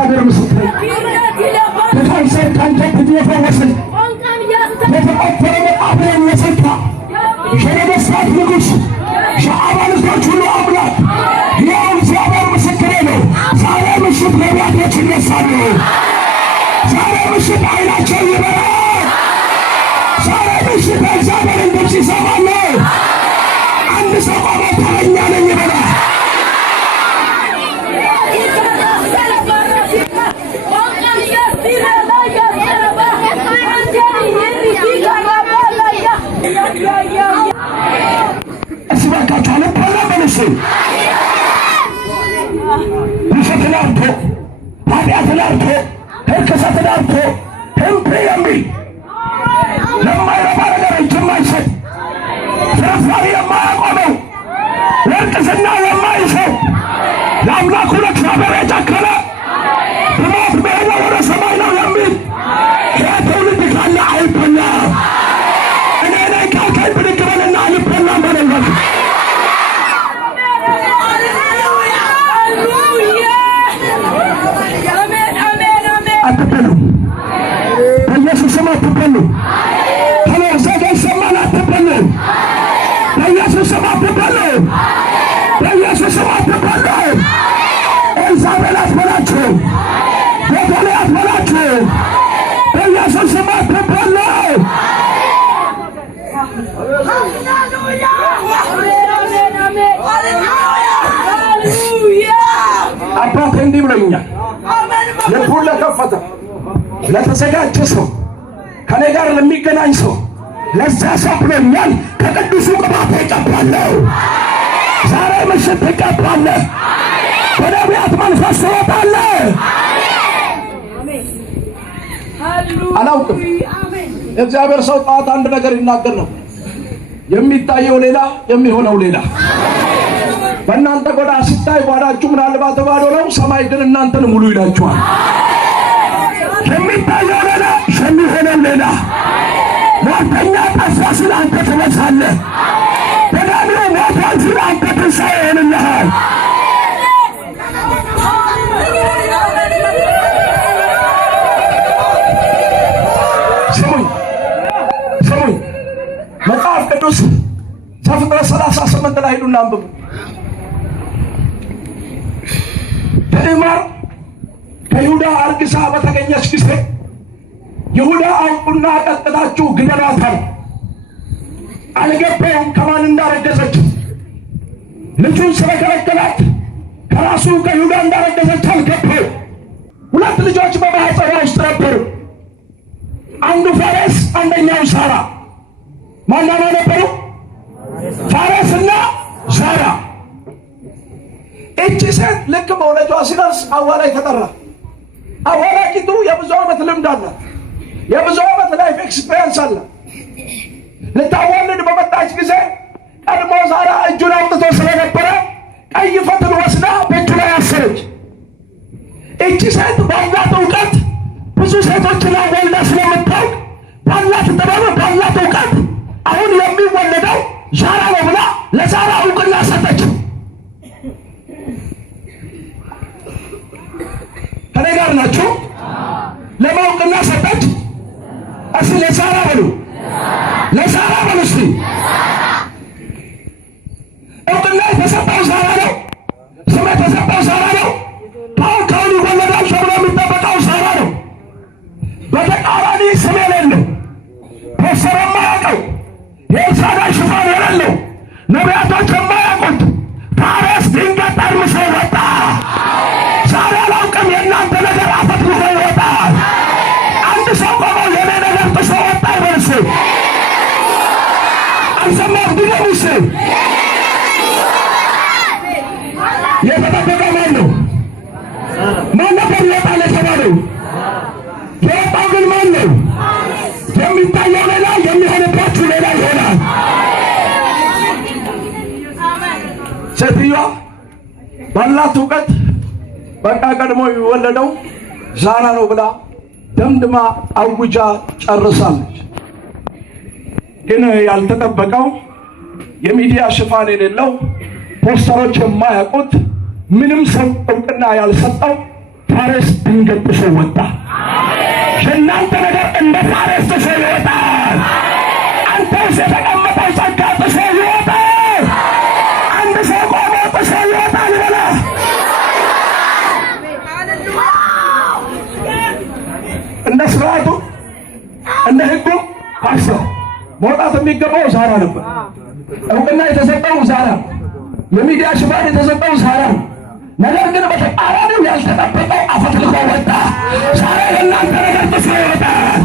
እግዚአብሔር ምስክር ከካንሰር ካንጀት የፈወሰኝ የተቆፈረ መቃብሬን የሰካ የነገሥታት ንጉሥ የአማን ልጆች ሁሉ አምላክ ያው እግዚአብሔር ምስክሬ ነው። ዛሬ ምሽት ነቢያቶች ይነሳሉ። ዛሬ ምሽት ዓይናቸው ይበራል። ዛሬ ምሽት እግዚአብሔርን ድምፅ ይሰማሉ። አንድ ሰው ቆሞ ተረኛ ነኝ ይበላል። እስባካችሁ አለባላ በነሱ ውሸትን አርቶ ኃጢአትን አርቶ ርክሰትን አርቶ እምቢ የሚል ለማይረባ ነገር እጅ የማይሰጥ ፍርፋሪ የማያቆመው ለእርቅስና የማይሰው ለአምላኩ ለእግዚአብሔር የጨከነ ብሞት ብሄደው ወደ ሰማይ ነው የሚል ትውልድ ካለ አይበላም። እኔ ነኝ ካልከኝ ብድግ በልና አልበላም በለበት። አትበሉ፣ በኢየሱስ ስም አትበሉ። ተለርዘገ ይሰማል። አትበሉ፣ በኢየሱስ ስም አትበሉ፣ በኢየሱስ ስም አትበሉ። ኤልዛቤል አትበላችሁ፣ ጎቶልያ አትበላችሁ፣ በኢየሱስ ስም አትበሉ። አባቴ እንዲህ ብሎኛል። ልቡን ለከፈተ ለተዘጋጀ ሰው ከኔ ጋር ለሚገናኝ ሰው ለዛ ሰው ብሎኛል። ከቅዱሱ ቅባት ይቀባለሁ። ዛሬ ምሽት ትቀባለህ። በነቢያት መንፈስ ትወጣለህ። አላውቅም። እግዚአብሔር ሰው ጠዋት አንድ ነገር ይናገር ነው። የሚታየው ሌላ፣ የሚሆነው ሌላ። በእናንተ ጎዳ ሲታይ ጓዳችሁ ምናልባት ባዶ ነው፣ ሰማይ ግን እናንተን ሙሉ ይላችኋል። የሚታየው ሌላ፣ የሚሆነው ሌላ። ሟርተኛ ጠፋ ሲል አንተ ትነሳለህ። ገዳሚው ሞቷል ሲል አንተ ትንሣኤ ይሆንልሃል። ስሙኝ ስሙኝ፣ መጽሐፍ ቅዱስ ዘፍጥረት 38 ላይ ሄዱና አንብቡ። ትዕማር ከይሁዳ አርግሳ በተገኘች ጊዜ ይሁዳ አውጡና ቀጥቅጣችሁ ግደሏታል። አልገባውም ከማን እንዳረገዘች። ልጁን ስለከለከላት ከራሱ ከይሁዳ እንዳረገዘች አልገባው። ሁለት ልጆች በማኅፀኗ ውስጥ ነበሩ። አንዱ ፋሬስ፣ አንደኛው ዛራ። ማናማ ነበሩ? ፋሬስና ዛራ። እቺ ሴት ልክ መውለጇ ሲደርስ አዋላይ ተጠራ። አዋላቂቱ የብዙ ዓመት ልምድ አላት። የብዙ ዓመት ላይፍ ኤክስፔሪንስ አላት። ልታዋልድ በመጣች ጊዜ ቀድሞ ዛራ እጁን አውጥቶ ስለነበረ ቀይ ፈትል ወስዳ በእጁ ላይ አሰረች። እቺ ሴት ባላት እውቀት ብዙ ሴቶችን ወልዳ ስለምታውቅ ባላት ጥበብ ባላት እውቀት አሁን የሚወለደው ዛራ ነው ብላ ለዛራ እውቅና ሰጠችው። ከኔ ጋር ናችሁ? ለማውቅና ሰጠች። እስኪ ለዛራ በሉ፣ ለዛራ በሉ እስኪ። እውቅና የተሰጠው ዛራ ነው። ስም የተሰጠው ዛራ ነው። ከአሁን ይወለዳል ተብሎ የሚጠበቀው ዛራ ነው። በተቃራኒ ስም የሌለው ፖስተር የማያውቀው የኤልሳዳይ ሽፋን የሌለው ነቢያቶች የማያውቁት ፋሬስ ድንገት ጠርምሶ ወጣ። ዛሬ አላውቅም፣ የእናንተ ነገር አፈትልፎ ይወጣል። አንድ ሰው ቆሞ የኔ ነገር ጥሶ ወጣ ይበልስ። አልሰማም? ድገሙስ። የተጠበቀ ማን ነው? ማን ነበር ይወጣል የተባለው? የወጣው ግን ማን ነው? የሚታየው ሌላ፣ የሚሆንባችሁ ሌላ ይሆናል። ሴትዮዋ ባላት እውቀት በቃ ቀድሞ የሚወለደው ዛራ ነው ብላ ደምድማ አውጃ ጨርሳለች። ግን ያልተጠበቀው የሚዲያ ሽፋን የሌለው ፖስተሮች የማያውቁት ምንም ሰው እውቅና ያልሰጠው ፋሬስ ድንገት ጥሶ ወጣ። የእናንተ ነገር እንደ ፋሬስ ጥሶ ይወጣል። አንተስ የተቀመጠው ጸጋ ጥሶ ይወጣል። አንድ ሰው ቆሞ ጥሶ ይወጣል ይበላ። እንደ ስርዓቱ እንደ ሕጉ ፓስተር መውጣት የሚገባው ዛሬ ነበር። እውቅና የተሰጠው ዛሬ፣ የሚዲያ ሽፋን የተሰጠው ዛሬ። ነገር ግን በተቃራኒው ያልተጠበቀው አፈትልኮ ወጣ። ዛሬ የእናንተ ነገር ጥሶ ይወጣል።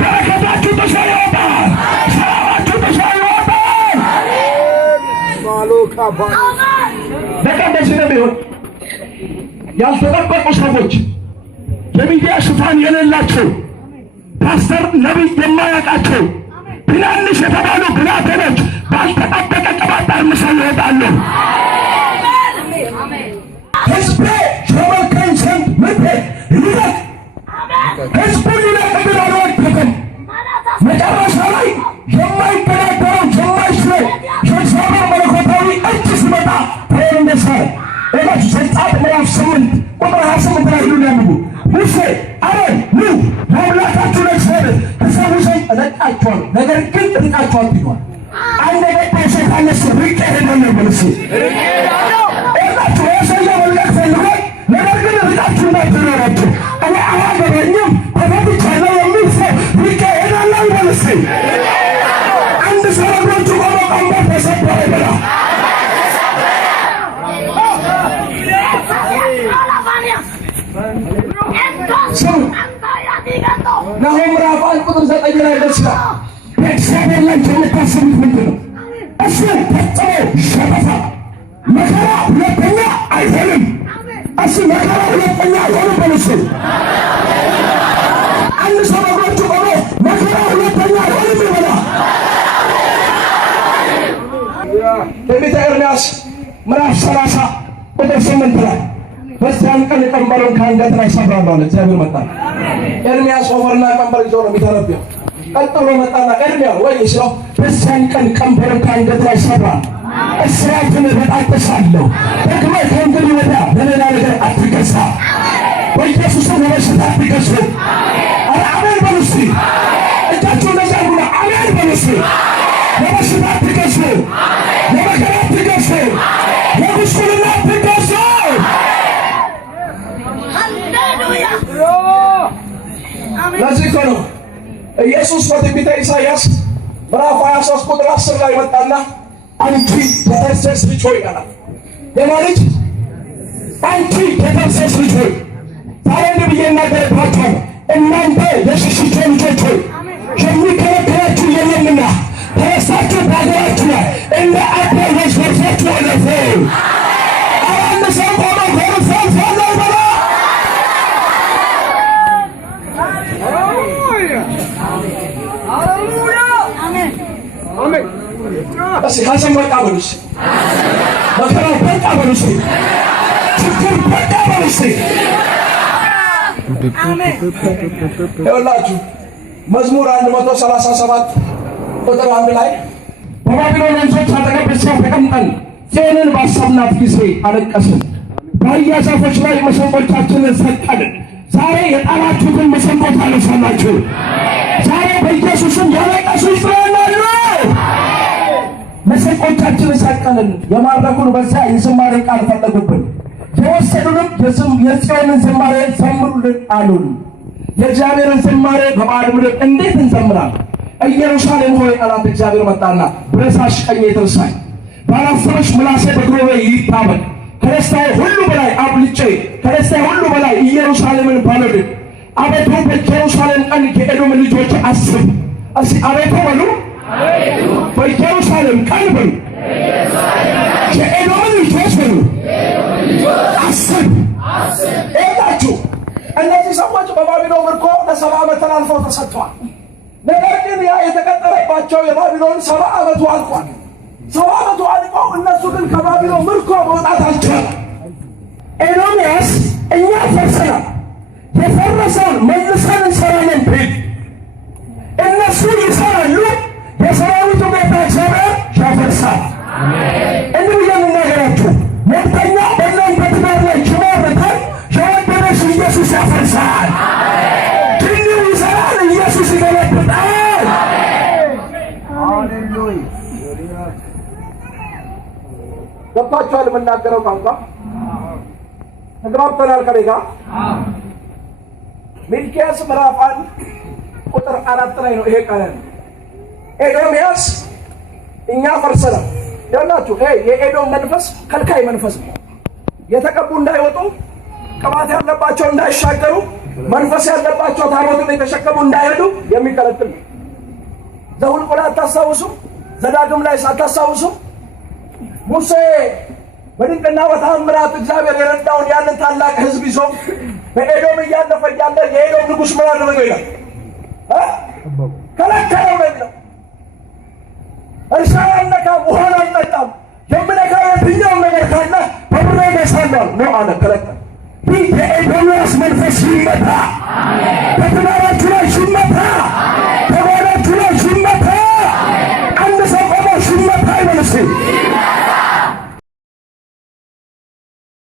በረከታችሁ ጥሶ ይወጣል። ሰላማችሁ ጥሶ ይወጣል። በጣም ደስ የሚሆን ያልተጠበቁ ሰዎች፣ የሚዲያ ሽፋን የሌላቸው፣ ፓስተር ነቢይ የማያውቃቸው ትናንሽ የተባሉ ብላቴኖች ባልተጠበቀ ቅባት ታርምሰው ይወጣሉ። ሕዝቤ ሸመልከኝ ዘንድ ምድሬ ይልቀቅ፣ ሕዝቡን ይልቅ ብል አልወደድም። መጨረሻ ላይ የማይገዳደረው የማይችለው የእግዚአብሔር መለኮታዊ እጅ ሲመጣ ተነሳ። ሌላችሁ ዘጸአት ምዕራፍ 8 ቁጥር 28 ላይ ሄዱን ያንብቡ። ሙሴ አሮን ኑ ለአምላካችሁ ለእግዚአብሔር ትሠዉ ዘንድ እለቃችኋለሁ፣ ነገር ግን ርቃችኋል ብሏል። አንድ የገባው ሰው ካለ እስኪ ርቄ እሄዳለሁ በል እስኪ። ሰውዬው መልቀቅ ፈልጓል፣ ነገር ግን ርቃችሁ እንዳትኖራችሁ እኔ አላገባኝም ተፈትቻለሁ የሚል ሰው ርቄ እሄዳለሁ በል እስኪ። አንድ ሰው እግሮቹ ቆሞ ቀንበር ተሰበረ ይበላ። ናሆም ምዕራፍ 1 ቁጥር 9 ላይ ደስ ይላል። በእግዚአብሔር ላይ የምታስቡት ምንድን ነው? እሱ ፈጽሞ ይሸነፋል። መከራ ሁለተኛ አይሆንም። እሱ መከራ ሁለተኛ አይሆንም በልሱ። አንድ ሰው በእግሮቹ ቆሞ መከራ ሁለተኛ አይሆንም ይበላ። ትንቢተ ኤርምያስ ምዕራፍ 30 ቁጥር 8 ላይ በዚያን ቀን ቀንበሩን ከአንገት ላይ ሰብራለሁ አለ እግዚአብሔር። መጣ ኤርምያስ ወፈርና ቀንበር ይዞ ነው የሚተረብየው። ቀጥሎ መጣና ኤርምያስ ወይ ሲለው በዚያን ቀን ቀንበሩን ከአንገት ላይ ሰብራለሁ፣ እስራትን እበጣጥሳለሁ፣ ደግሞ ከእንግዲህ ወዲያ በሌላ ነገር አትገዛ፣ በኢየሱስም በበሽታ አትገዙ። አሜን በሉ እስኪ። እጃችሁ እንደዚያ አድርጉና አሜን በሉ እስኪ። ለበሽታ አትገዙ፣ ለመከራ አትገዙ፣ ለጉስቁልና አትገዙ። ለዚህ እኮ ነው ኢየሱስ በትንቢተ ኢሳይያስ ምዕራፍ 23 ቁጥር 10 ላይ መጣና አንቺ የተርሴስ ልጅ ሆይ አላት። የማን ልጅ? አንቺ የተርሴስ ልጅ ሆይ ዛሬ እንዲህ ብዬ እናገርባችኋለሁ፣ እናንተ የሽሽቴ ልጆች ሆይ የሚከለክላችሁ የለምና ተነስታችሁ በአገራችሁ ላይ እንደ አባቶች ፈርሳችሁ እለፉ። አንድ ሰው ቆሞ ፈርሳለሁ በላ። እስኪ ሐዘን በቃ በሉ እስኪ፣ መከራው በቃ በሉ እስኪ፣ ችግር በቃ በሉ እስኪ። ይኸውላችሁ መዝሙር 137 ቁጥር 1 ላይ በባቢሎን ወንዞች አጠገብ በዚያው ተቀምጠን ጽዮንን ባሰብናት ጊዜ አለቀስን፣ በአህያ ዛፎች ላይ መሰንቆቻችንን ሰቀልን። ዛሬ የጣላችሁትን መሰንቆ ታነሳላችሁ። ዛሬ በኢየሱስም ያለቀሱ ይጽናናሉ። መሰንቆቻችንን ሰቀልን። የማረኩን በዚያ የዝማሬ ቃል ፈለጉብን፣ የወሰዱንም የጽዮንን ዝማሬ ዘምሩልን አሉን። የእግዚአብሔርን ዝማሬ በባዕድ ምድር እንዴት እንዘምራለን? ኢየሩሳሌም ሆይ አላት እግዚአብሔር መጣና፣ ብረሳሽ ቀኜ ትርሳኝ፣ ባላሰበሽ ምላሴ በጉሮሮዬ ይታመን። ከደስታዬ ሁሉ በላይ አብልጬ ከደስታዬ ሁሉ በላይ ኢየሩሳሌምን ባልወድድ። አቤቱ በኢየሩሳሌም ቀን የኤዶም ልጆች አስብ። እስኪ አቤቱ በሉ፣ በኢየሩሳሌም ቀን በሉ፣ የኤዶምን ልጆች በሉ አስብ። ይላችሁ እነዚህ ሰዎች በባቢሎን ምርኮ ለ70 ዓመት ተላልፈው ተሰጥተዋል። ነገር ግን ያ የተቀጠረባቸው የባቢሎን 70 ዓመቱ አልቋል። 70 ዓመቱ አልቀው እነሱ ግን ከባቢሎን ምርኮ መውጣት አልቻለም። ኤዶምያስ እኛ ፈርሰናል፣ የፈረሰውን መልሰን እንሰራለን ቢል እነሱ ይሰራሉ፣ የሰራዊቱ ጌታ እግዚአብሔር ያፈርሳል። እንዲሁ የምናገራችሁ ሞተኛ በእናንተ ትዳር ላይ ይማርካል፣ የወደደሽ ገብቷቸዋል የምናገረው ቋንቋ? ተግባብተናል ከኔ ጋር? ሚልክያስ ምዕራፍ 1 ቁጥር 4 ላይ ነው ይሄ ቃል። ኤዶምያስ እኛ ፈርሰናል ያላችሁ የኤዶም መንፈስ ከልካይ መንፈስ ነው። የተቀቡ እንዳይወጡ፣ ቅባት ያለባቸው እንዳይሻገሩ፣ መንፈስ ያለባቸው ታቦትን የተሸከሙ እንዳይሄዱ የሚከለክል ነው። ዘኍልቍ ላይ አታስታውሱ? ዘዳግም ላይ ሳታስታውሱ? ሙሴ በድንቅና በተአምራት እግዚአብሔር የረዳውን ያንን ታላቅ ሕዝብ ይዞ በኤዶም እያለፈ እያለ የኤዶም ንጉሥ ምን አደረገው ይላል? ከለከለው ነው የሚለው። እርሻን አልነካም፣ ውሃን አልጠጣም፣ የምነካው የትኛውም ነገር ካለ በብሬ እገዛለሁ ነው አለ። ከለከለ። ይህ የኤዶምያስ መንፈስ ይመታ፣ በትዳራችሁ ላይ ይመታ፣